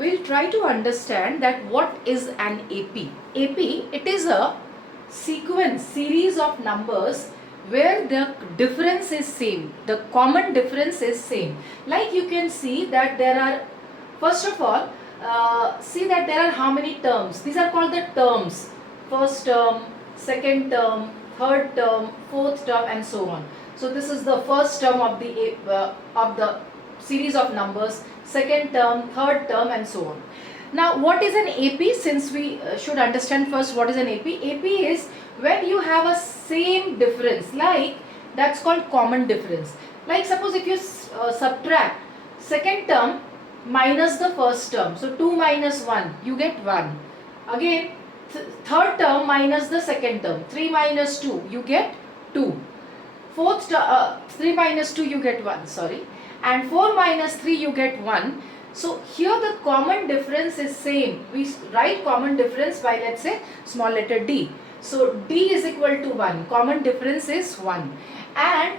we'll try to understand that what is an AP. AP, it is a series of numbers where the difference is same, the common difference is same. Like you can see that there are, first of all, see that there are how many terms? These are called the terms. First term, second term, third term, fourth term, and so on. So this is the first term of the series of numbers, second term, third term, and so on. Now what is an AP? Since we should understand first what is an AP. AP is when you have a same difference, like that's called common difference. Like suppose if you subtract second term minus the first term, so 2 minus 1, you get 1. Again third term minus the second term, 3 minus 2, you get 2. Fourth term, 3 minus 2, you get 1, sorry. And 4 minus 3, you get 1. So here the common difference is same. We write common difference by, let's say, small letter d. So d is equal to 1. Common difference is 1. And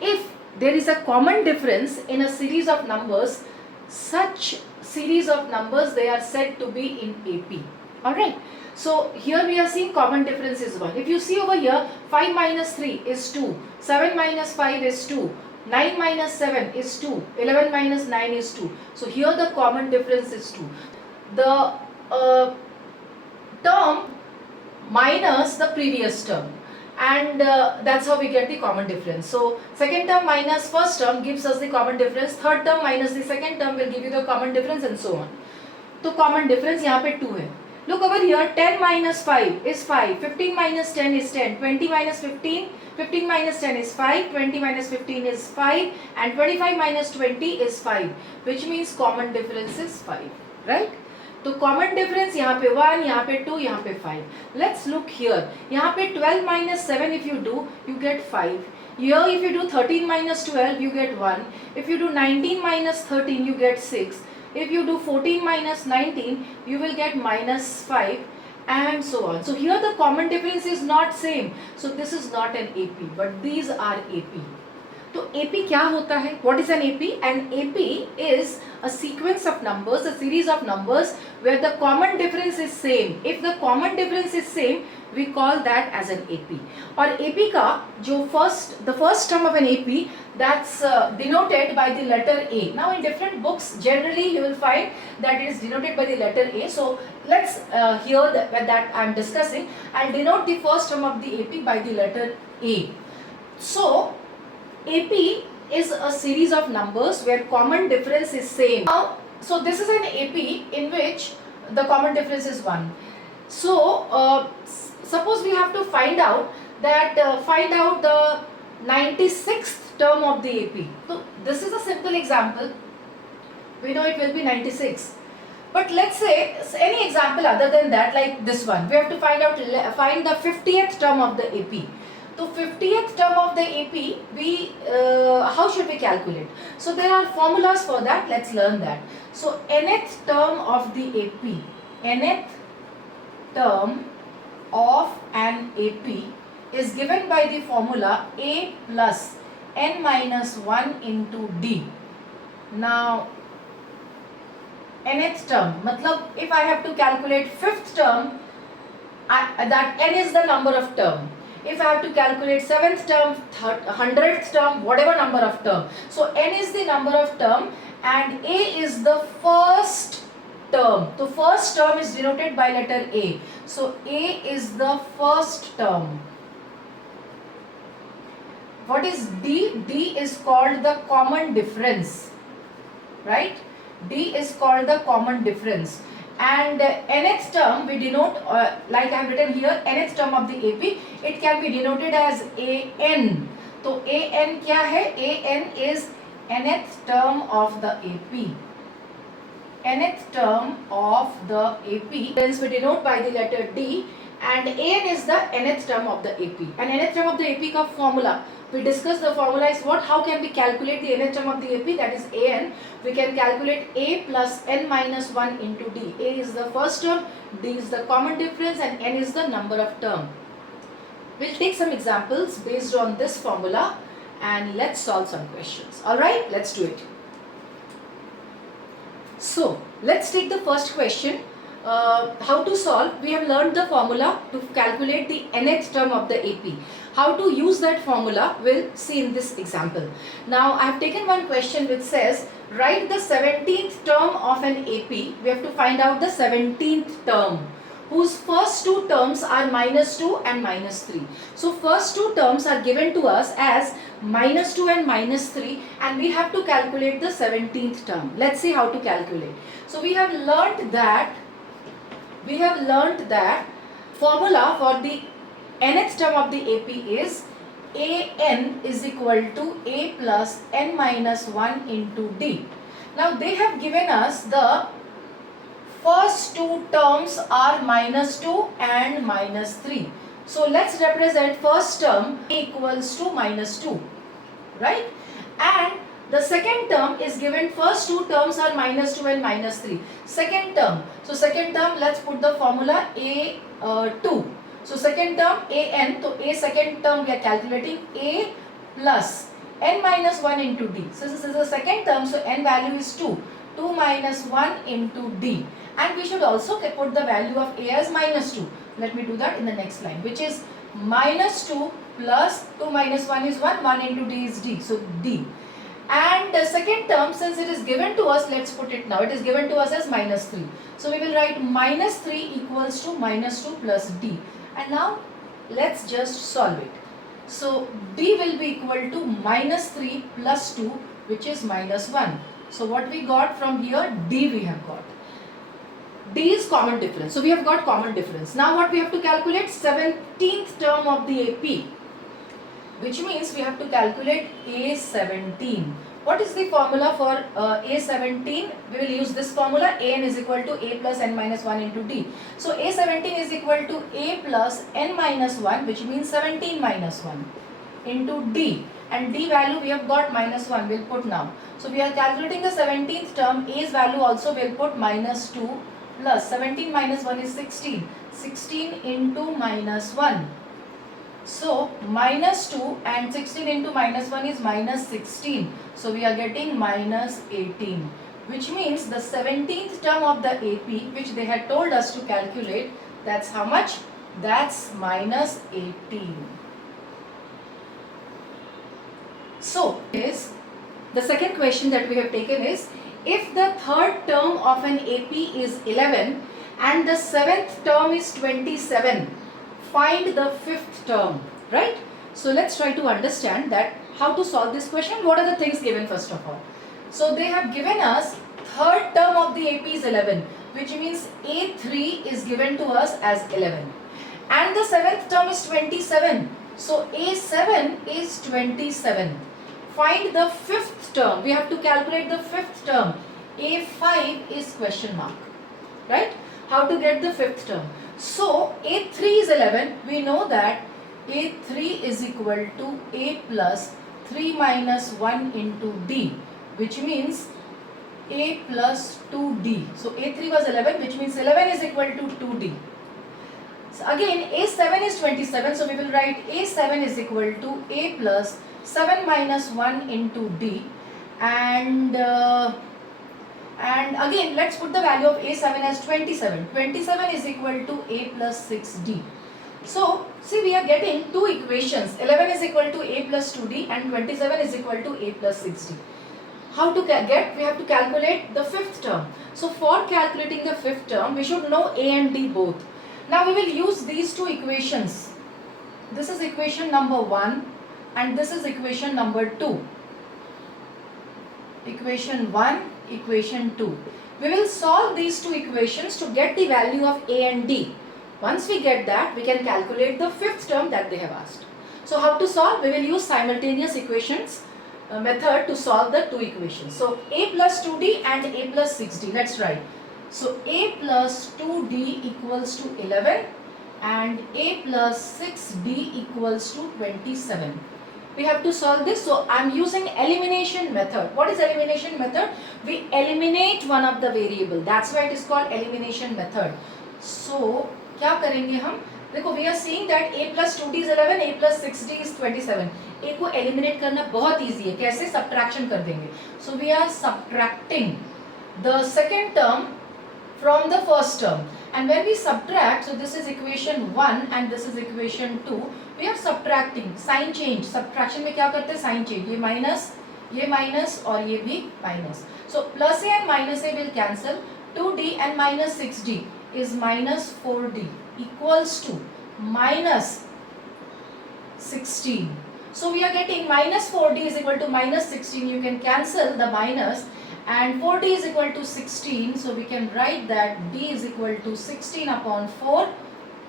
if there is a common difference in a series of numbers, such series of numbers, they are said to be in AP. Alright. So here we are seeing common difference is 1. If you see over here, 5 minus 3 is 2. 7 minus 5 is 2. 9 minus 7 is 2. 11 minus 9 is 2. So here the common difference is 2. The term minus the previous term, and that's how we get the common difference. So second term minus first term gives us the common difference. Third term minus the second term will give you the common difference, and so on. So common difference यहाँ पे 2 है. Look over here, 10 minus 5 is 5, 15 minus 10 is 10, 20 minus 15, 15 minus 10 is 5, 20 minus 15 is 5, and 25 minus 20 is 5, which means common difference is 5, right? तो common difference यहाँ पे 1, यहाँ पे 2, यहाँ पे 5. Let's look here. यहाँ पे 12 minus 7 if you do, you get 5. Here if you do 13 minus 12, you get 1. If you do 19 minus 13, you get 6. If you do 14 minus 19, you will get minus 5, and so on. So here the common difference is not same. So this is not an AP, but these are AP. तो AP क्या होता है? What is an AP? An AP is a sequence of numbers, a series of numbers where the common difference is same. If the common difference is same, we call that as an AP. और AP का जो the first term of an AP, that's denoted by the letter A. Now in different books, generally you will find that it is denoted by the letter A. So let's here that I am discussing, I'll denote the first term of the AP by the letter A. So AP is a series of numbers where common difference is same. Now, so this is an AP in which the common difference is 1. So suppose we have to find out that the 96th term of the AP. So this is a simple example. We know it will be 96. But let's say any example other than that, like this one. We have to find the 50th term of the AP. So 50th term of the AP, how should we calculate? So there are formulas for that. Let's learn that. So nth term of the AP, nth term of an AP is given by the formula A plus n minus 1 into D. Now nth term, matlab if I have to calculate fifth term, that n is the number of term. If I have to calculate 7th term, 100th term, whatever number of term. So n is the number of term and A is the first term. The first term is denoted by letter A. So A is the first term. What is D? D is called the common difference, right? D is called the common difference. And nth term we denote, like I have written here, nth term of the AP, it can be denoted as AN. So AN क्या है? AN is nth term of the AP. Nth term of the AP. Hence we denote by the letter D, and AN is the nth term of the AP. And nth term of the AP का formula, we discussed the formula is what? How can we calculate the nth term of the AP? That is AN. We can calculate A plus n minus 1 into D. A is the first term, D is the common difference, and n is the number of term. We'll take some examples based on this formula and let's solve some questions. Alright, let's do it. So Let's take the first question. How to solve? We have learned the formula to calculate the nth term of the AP. How to use that formula we'll see in this example. Now I have taken one question which says write the 17th term of an AP. We have to find out the 17th term whose first two terms are -2 and -3. So first two terms are given to us as -2 and -3, and we have to calculate the 17th term. Let's see how to calculate. So we have learnt that formula for the nth term of the AP is an is equal to a plus n minus 1 into d. Now they have given us the first two terms are -2 and -3. So let's represent first term equals to -2, right? And the second term is given, first two terms are -2 and -3. Second term, so second term, let's put the formula a2. So second term an, so a second term we are calculating a plus n minus 1 into d. So this is the second term, so n value is 2. 2 minus 1 into d. And we should also put the value of a as -2. Let me do that in the next line, which is -2 plus 2 minus 1 is 1, 1 into d is d, so d. And the second term, since it is given to us, let's put it now, it is given to us as -3. So we will write -3 equals to -2 plus d. And now let's just solve it. So d will be equal to -3 plus 2, which is -1. So what we got from here, d we have got. D is common difference. So we have got common difference. Now what we have to calculate? 17th term of the AP, which means we have to calculate A17. What is the formula for A17? We will use this formula. An is equal to a plus n minus 1 into d. So A17 is equal to a plus n minus 1, which means 17 minus 1 into d. And d value we have got -1. We'll put now. So we are calculating the 17th term. A's value also we'll put -2 plus 17 minus 1 is 16. 16 into -1. So -2 and 16 into -1 is -16. So we are getting -18, which means the 17th term of the AP, which they had told us to calculate, that's how much? That's -18. So is the second question that we have taken is, if the third term of an AP is 11 and the seventh term is 27, find the fifth term, right? So let's try to understand that how to solve this question. What are the things given first of all? So they have given us third term of the AP is 11, which means A3 is given to us as 11. And the seventh term is 27. So A7 is 27. Find the fifth term. We have to calculate the fifth term. A5 is question mark, right? How to get the fifth term? So A3 is 11. We know that A3 is equal to A plus 3 minus 1 into D, which means A plus 2D. So A3 was 11, which means 11 is equal to 2D. So again A7 is 27. So we will write A7 is equal to A plus 7 minus 1 into D, and again let's put the value of A7 as 27. 27 is equal to A plus 6D. So see, we are getting two equations. 11 is equal to A plus 2D and 27 is equal to A plus 6D. How to get? We have to calculate the fifth term. So for calculating the fifth term, we should know A and D both. Now we will use these two equations. This is equation number 1 and this is equation number 2. Equation 1, equation 2. We will solve these two equations to get the value of A and D. Once we get that, we can calculate the fifth term that they have asked. So how to solve? We will use simultaneous equations method to solve the two equations. So A plus 2D and A plus 6D. Let's write. So A plus 2D equals to 11 and A plus 6D equals to 27. We have to solve this. So I am using elimination method. What is elimination method? We eliminate one of the variable. That's why it is called elimination method. So क्या करेंगे हम? देखो, we are seeing that A plus 2D is 11, A plus 6D is 27. A को eliminate करना बहुत easy है. कैसे? Subtraction कर देंगे. So we are subtracting the second term from the first term. And when we subtract, so this is equation 1 and this is equation 2, we are subtracting, sign change, subtraction में क्या करते हैं, sign change, ये minus और ये भी minus. So plus a and minus a will cancel. 2d and minus 6d is minus 4d equals to minus 16. So we are getting minus 4d is equal to minus 16. You can cancel the minus, and 4d is equal to 16. So we can write that d is equal to 16 upon 4,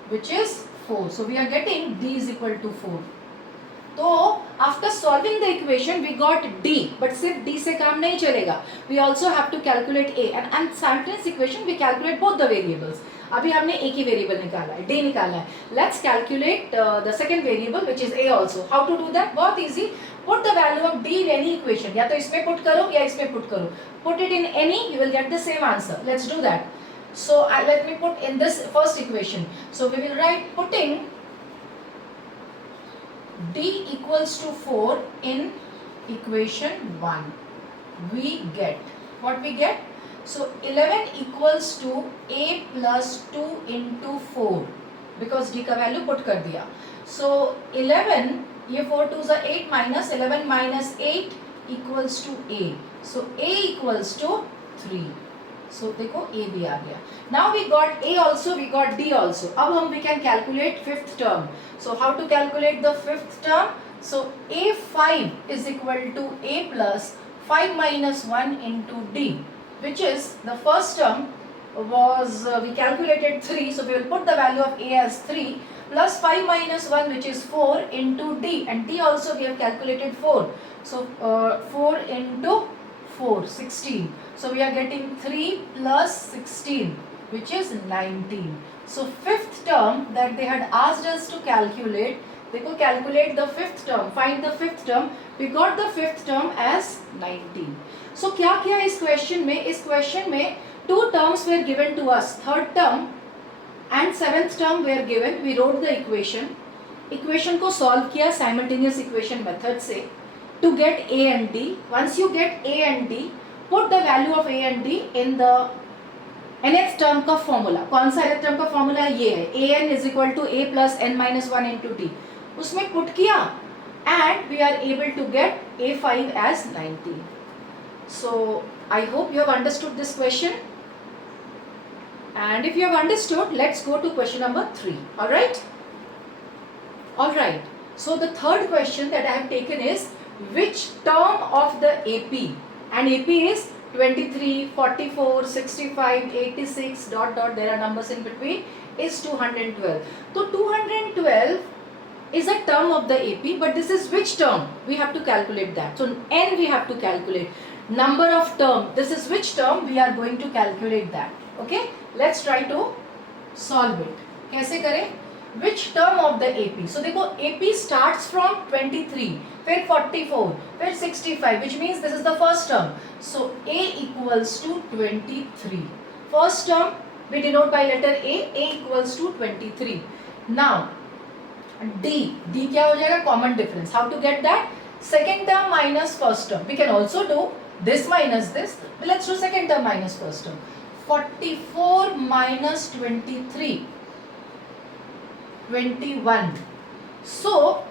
which is 4. So we are getting d is equal to 4. So after solving the equation we got d, but सिर्फ d से काम नहीं चलेगा. We also have to calculate a, and simultaneous equation we calculate both the variables. अभी हमने एक ही variable निकाला है, d निकाला है. Let's calculate the second variable which is a also. How to do that? बहुत easy. Put the value of d in any equation. या तो इसमें put करो या इसमें put करो. Put it in any, you will get the same answer. Let's do that. So let me put in this first equation. So we will write putting d equals to 4 in equation 1. We get what we get. So 11 equals to a plus 2 into 4, because d का value put कर दिया. So 11, ये 4 2s are 8 minus 11 minus 8 equals to a. So a equals to 3. So देखो a भी आ गया. Now we got a also, we got d also. अब हम we can calculate fifth term. So how to calculate the fifth term? So a5 is equal to a plus 5 minus 1 into d, which is the first term was we calculated 3. So we will put the value of a as 3 plus 5 minus 1, which is 4 into d, and d also we have calculated 4. So 4 into 4, 16. So we are getting 3 plus 16, which is 19. So fifth term that they had asked us to calculate, they could calculate the fifth term, find the fifth term. We got the fifth term as 19. So क्या किया इस question में? इस question में two terms were given to us. Third term and seventh term were given. We wrote the equation. Equation को solve किया simultaneous equation method से to get a and d. Once you get a and d, put the value of a and d in the nth term का formula. कौन सा nth term का formula है? ये है an is equal to a plus n minus 1 into d. उसमें put किया and we are able to get a5 as 19. So I hope you have understood this question. And if you have understood, let's go to question number 3. Alright? Alright. So the third question that I have taken is, which term of the AP, and AP is 23, 44, 65, 86, dot dot, there are numbers in between, is 212. So 212 is a term of the AP, but this is which term? We have to calculate that. So n we have to calculate. Number of term, this is which term? We are going to calculate that. Okay? Let's try to solve it. कैसे करें? Which term of the AP? So देखो AP starts from 23, फिर 44, फिर 65, which means this is the first term. So A equals to 23. First term we denote by letter A equals to 23. Now D क्या हो जाएगा? Common difference. How to get that? Second term minus first term. We can also do this minus this. Let's do second term minus first term. 44 minus 23. 21. So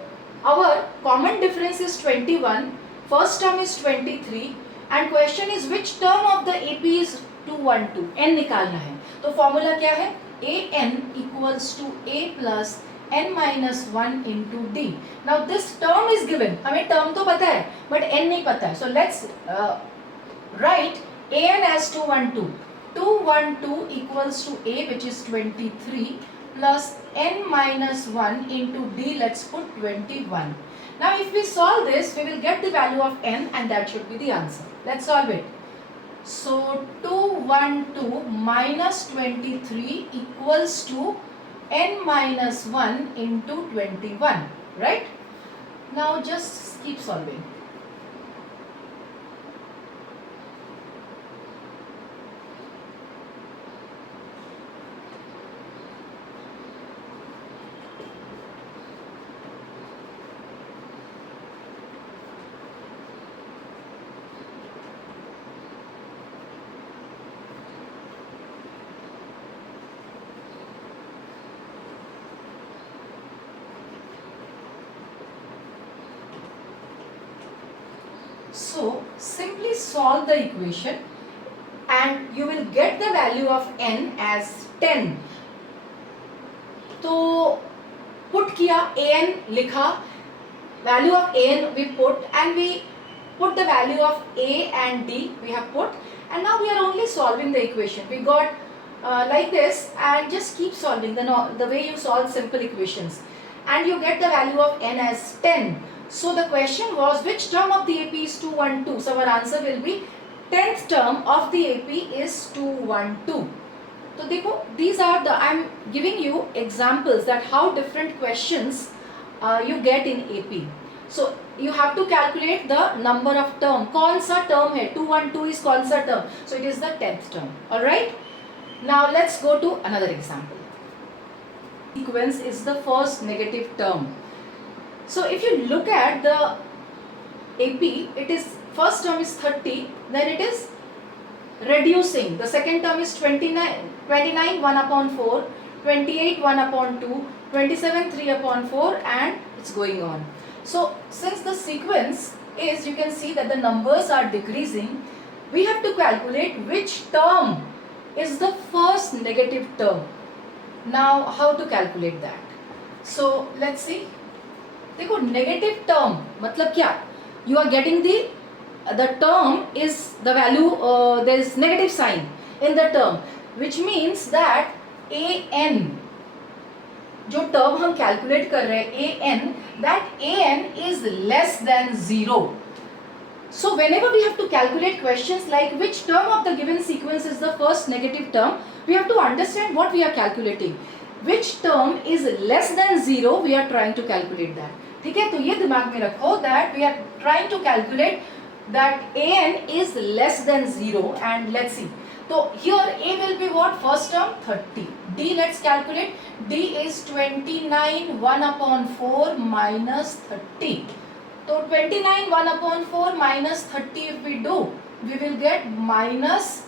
our common difference is 21. First term is 23. And question is which term of the AP is 212? N निकालना है. तो formula क्या है? AN equals to A plus n minus 1 into d. Now this term is given. हमें term तो पता है, but n नहीं पता है. So let's write an as 212. 212 equals to a, which is 23, plus n minus 1 into d. Let's put 21. Now if we solve this, we will get the value of n, and that should be the answer. Let's solve it. So 212 minus 23 equals to n minus 1 into 21, right? Now just keep solving. So simply solve the equation and you will get the value of n as 10. तो put किया, an लिखा, value of an we put and we put the value of a and d we have put, and now we are only solving the equation. We got like this, and just keep solving the way you solve simple equations, and you get the value of n as 10. So the question was which term of the AP is 212. So our answer will be 10th term of the AP is 212. So देखो, these are the, I am giving you examples that how different questions you get in AP. So you have to calculate the number of term. कौन सा term है? 212 is कौन सा term? So it is the 10th term. Alright. Now let's go to another example. Sequence is the first negative term. So if you look at the AP, it is first term is 30, then it is reducing. The second term is 29 1 upon 4, 28 1 upon 2, 27 3 upon 4, and it's going on. So since the sequence is, you can see that the numbers are decreasing, we have to calculate which term is the first negative term. Now how to calculate that? So let's see. देखो, negative term मतलब क्या? You are getting the term is the value, there is negative sign in the term, which means that an, जो term हम calculate कर रहे हैं, that an is less than 0. So whenever we have to calculate questions like which term of the given sequence is the first negative term, we have to understand what we are calculating. Which term is less than 0, we are trying to calculate that. ठीक है, तो ये दिमाग में रखो that we are trying to calculate that an is less than 0, and let's see. So here a will be what? First term 30. D, let's calculate. D is 29 1 upon 4 minus 30. So 29 1 upon 4 minus 30 if we do, we will get minus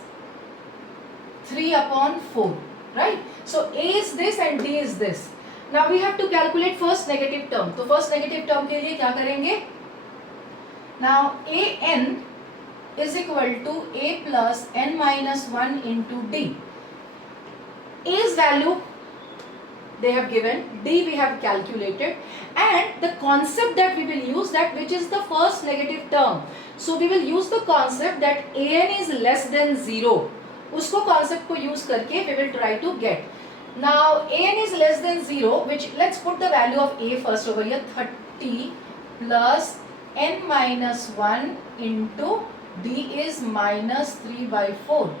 3 upon 4, right? So A is this and D is this. Now we have to calculate first negative term. तो first negative term के लिए क्या करेंगे? Now an is equal to a plus n minus 1 into d. A's value they have given, d we have calculated, and the concept that we will use, that which is the first negative term. So we will use the concept that an is less than 0. उसको concept को use करके we will try to get. Now an is less than 0, which let's put the value of a first over here, 30 plus n minus 1 into d is minus 3 by 4.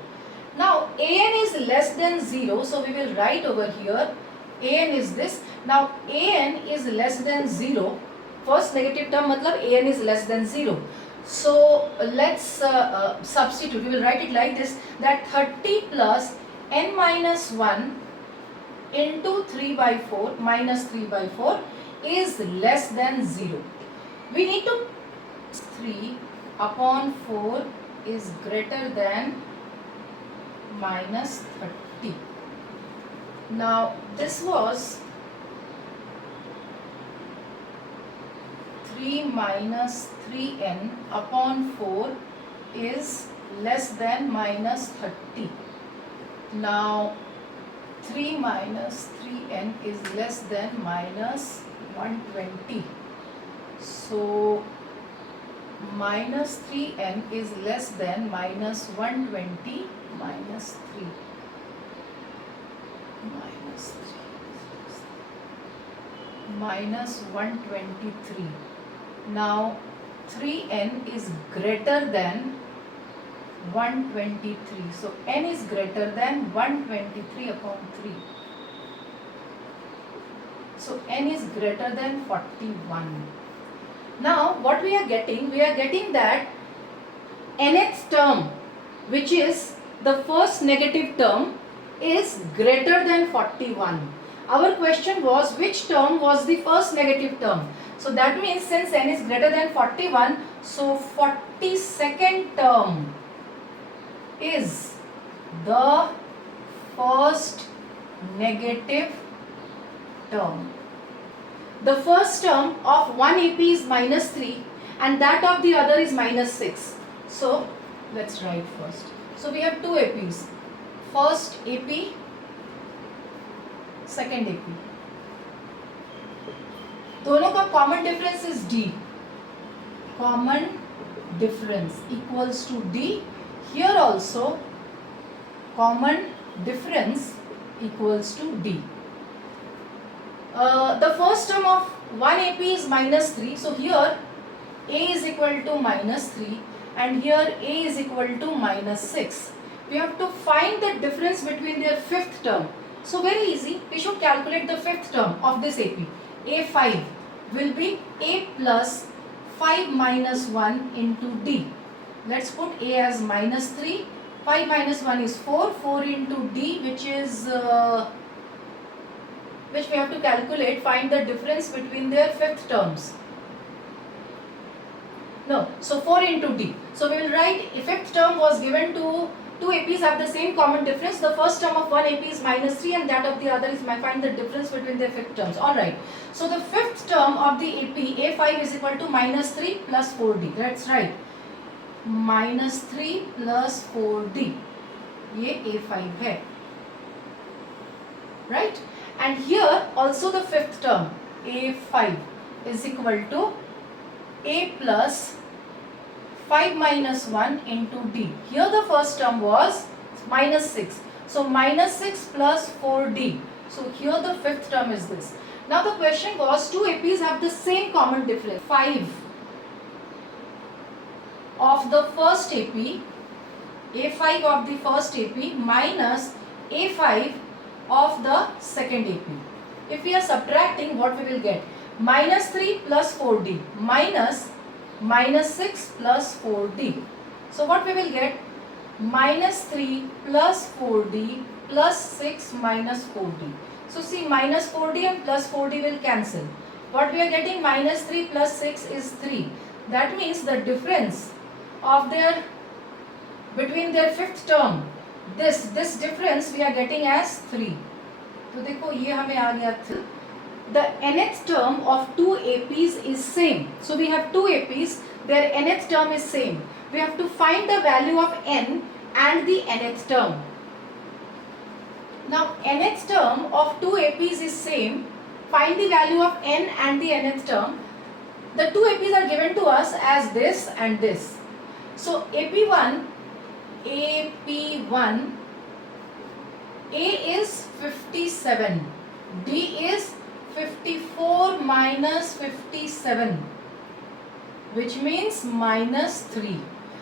Now an is less than 0, so we will write over here an is this. Now an is less than 0, first negative term matlab an is less than 0. So let's substitute. We will write it like this, that 30 plus n minus 1 into 3 by 4 minus 3 by 4 is less than 0. We need to 3 upon 4 is greater than minus 30. Now this was 3 minus 3n upon 4 is less than minus 30. Now 3 minus 3n is less than minus 120. So minus 3n is less than minus 120 minus 3. Minus 3 minus 123. Now 3n is greater than 123. So n is greater than 123 upon 3. So n is greater than 41. Now what we are getting? We are getting that nth term, which is the first negative term, is greater than 41. Our question was which term was the first negative term. So that means since n is greater than 41, so 42nd term is the first negative term. The first term of one AP is minus 3 and that of the other is minus 6. So let's write first. So we have two APs. First AP, second AP. दोनों का common difference is D. Common difference equals to D. Here also common difference equals to D. The first term of one AP is minus 3. So here A is equal to minus 3 and here A is equal to minus 6. We have to find the difference between their fifth term. So very easy. We should calculate the fifth term of this AP. A5 will be A plus 5 minus 1 into D. Let's put A as minus 3. 5 minus 1 is 4. 4 into D, which is which we have to calculate, find the difference between their fifth terms. No, so 4 into D. So we will write fifth term was given to two APs have the same common difference. The first term of one AP is minus 3 and that of the other is find the difference between their fifth terms. Alright. So the fifth term of the AP A5 is equal to minus 3 plus 4D. That's right. Minus 3 plus 4D. ये A5 है. Right? And here also the fifth term A5 is equal to A plus 5 minus 1 into D. Here the first term was minus 6. So minus 6 plus 4D. So here the fifth term is this. Now the question was two APs have the same common difference. 5 of the first AP, A5 of the first AP minus A5 of the second AP. If we are subtracting, what we will get? Minus 3 plus 4D minus minus 6 plus 4D. So what we will get? Minus 3 plus 4D plus 6 minus 4D. So see, minus 4D and plus 4D will cancel. What we are getting? Minus 3 plus 6 is 3. That means the difference of their between their fifth term, this difference we are getting as 3. तो देखो ये हमें आ गया था. The nth term of two APs is same. So we have two APs, their nth term is same. We have to find the value of n and the nth term. Now nth term of two APs is same. Find the value of n and the nth term. The two APs are given to us as this and this. So AP1, A is 57, D is 54 minus 57, which means minus 3.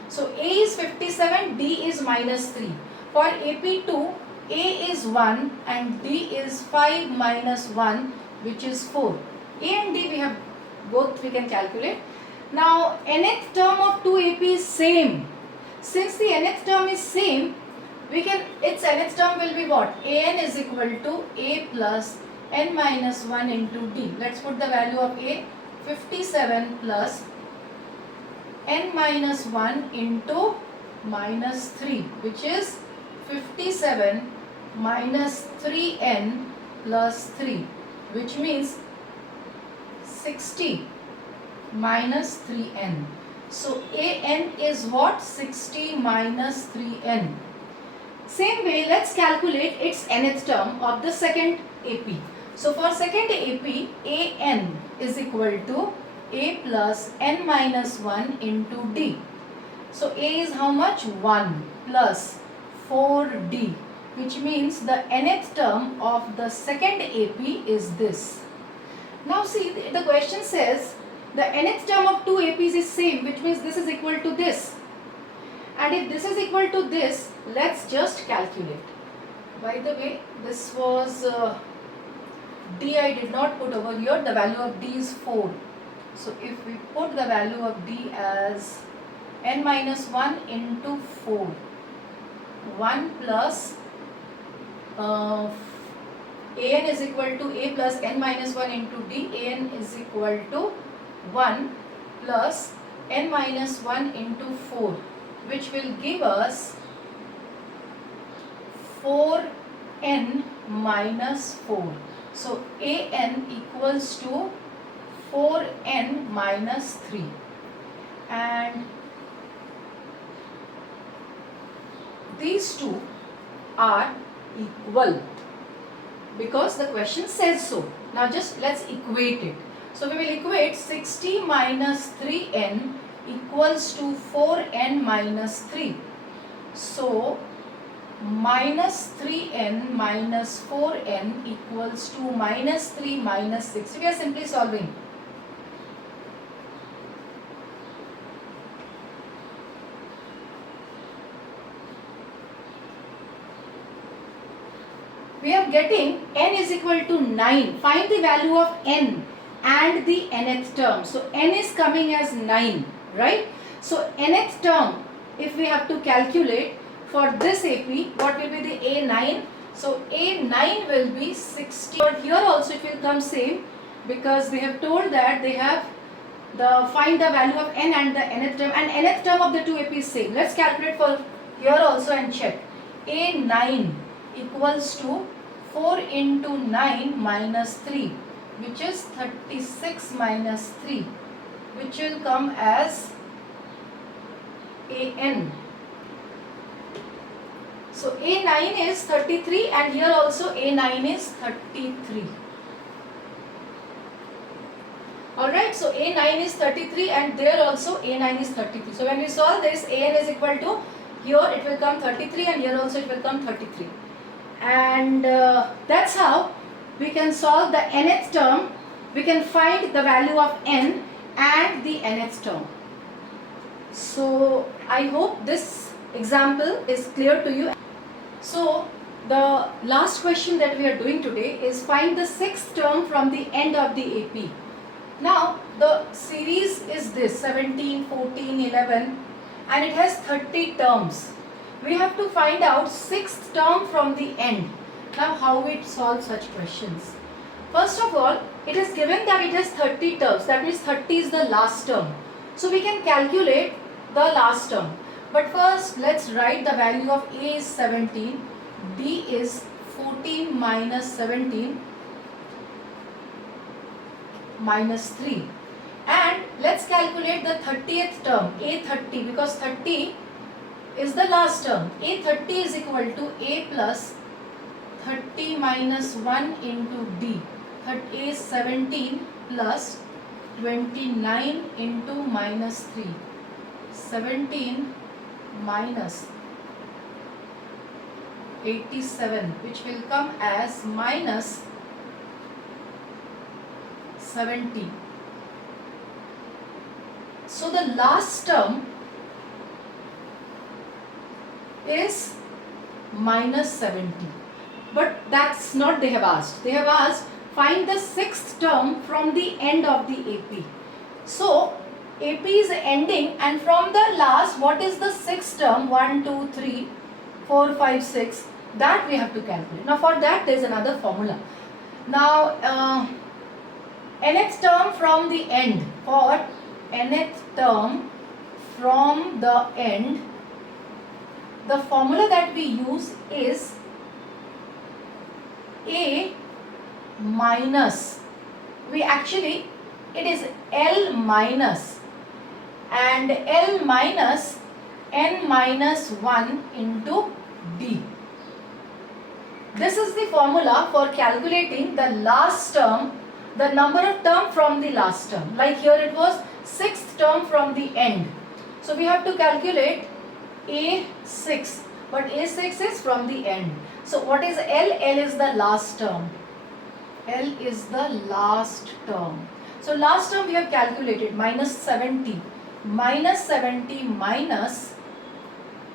So A is 57, D is minus 3. For AP2, A is 1 and D is 5 minus 1, which is 4. A and D we have both we can calculate. Now nth term of two AP is same. Since the nth term is same, we can its nth term will be what? An is equal to A plus n minus 1 into D. Let's put the value of A, 57 plus n minus 1 into minus 3, which is 57 minus 3n plus 3, which means 60 minus 3n. So an is what? 60 minus 3n. Same way, let's calculate its nth term of the second AP. So for second AP, an is equal to A plus n minus 1 into D. So A is how much? 1 plus 4D, which means the nth term of the second AP is this. Now see, the question says the nth term of two APs is same, which means this is equal to this. And if this is equal to this, let's just calculate. By the way, this was D I did not put over here. The value of D is 4. So if we put the value of D as n minus 1 into 4, 1 plus an is equal to A plus n minus 1 into D. An is equal to 1 plus n minus 1 into 4, which will give us 4n minus 4. So an equals to 4n minus 3. and these two are equal because the question says so. Now just let's equate it. So we will equate 60 minus 3n equals to 4n minus 3. So minus 3n minus 4n equals to minus 3 minus 6. We are simply solving. We are getting n is equal to 9. Find the value of n and the nth term. So n is coming as 9, right? So nth term, if we have to calculate for this AP, what will be the A9? So A9 will be 60. But here also it will come same because they have told that they have find the value of n and the nth term, and nth term of the two AP is same. Let's calculate for here also and check. A9 equals to 4 into 9 minus 3, which is 36 minus 3, which will come as AN. So A9 is 33 and here also A9 is 33. Alright, so A9 is 33 and there also A9 is 33. So when we solve this, AN is equal to, here it will come 33 and here also it will come 33. And that's how we can solve the nth term. We can find the value of n and the nth term. So I hope this example is clear to you. So the last question that we are doing today is find the sixth term from the end of the AP. Now the series is this 17, 14, 11 and it has 30 terms. We have to find out sixth term from the end. Now how we solve such questions? First of all, it is given that it has 30 terms. That means 30 is the last term. So we can calculate the last term. But first let's write the value of A is 17, B is 14 minus 17 minus 3. And let's calculate the 30th term, A30, because 30 is the last term. A30 is equal to A plus 30 minus 1 into D. A is 17 plus 29 into minus 3. 17 minus 87, which will come as minus 70. So the last term is minus 70. But that's not they have asked. They have asked find the sixth term from the end of the AP. So AP is ending and from the last, what is the sixth term? 1, 2, 3, 4, 5, 6. That we have to calculate. Now for that there is another formula. Now nth term from the end. For nth term from the end, the formula that we use is A minus, it is L minus and L minus n minus 1 into D. This is the formula for calculating the last term, the number of term from the last term. Like here it was sixth term from the end. So we have to calculate A6, but A6 is from the end. So what is L? L is the last term. L is the last term. So last term we have calculated minus 70. Minus 70 minus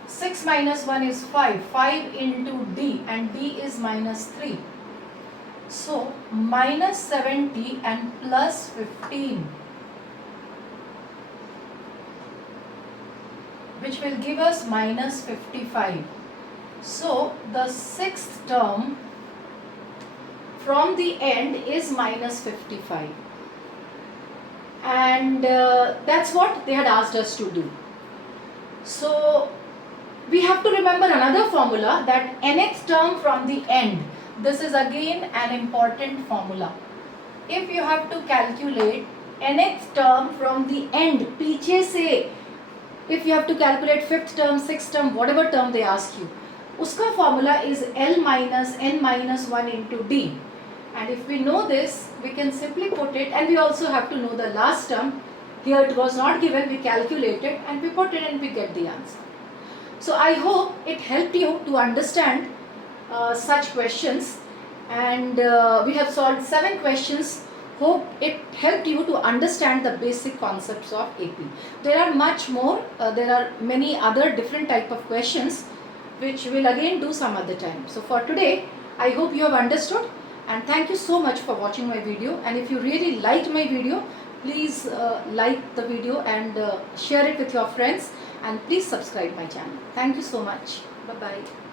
6 minus 1 is 5. 5 into D and D is minus 3. So minus 70 and plus 15, which will give us minus 55. So the sixth term from the end is minus 55. And that's what they had asked us to do. So we have to remember another formula, that nth term from the end. This is again an important formula. If you have to calculate nth term from the end, पीछे से, if you have to calculate 5th term, 6th term, whatever term they ask you, उसका formula is L minus n minus 1 into D. And if we know this, we can simply put it, and we also have to know the last term. Here it was not given, we calculated and we put it and we get the answer. So I hope it helped you to understand such questions, and we have solved 7 questions. Hope it helped you to understand the basic concepts of AP. There are much more, there are many other different type of questions which we'll again do some other time. So for today, I hope you have understood, and thank you so much for watching my video. And if you really liked my video, please like the video and share it with your friends, and please subscribe my channel. Thank you so much. Bye bye.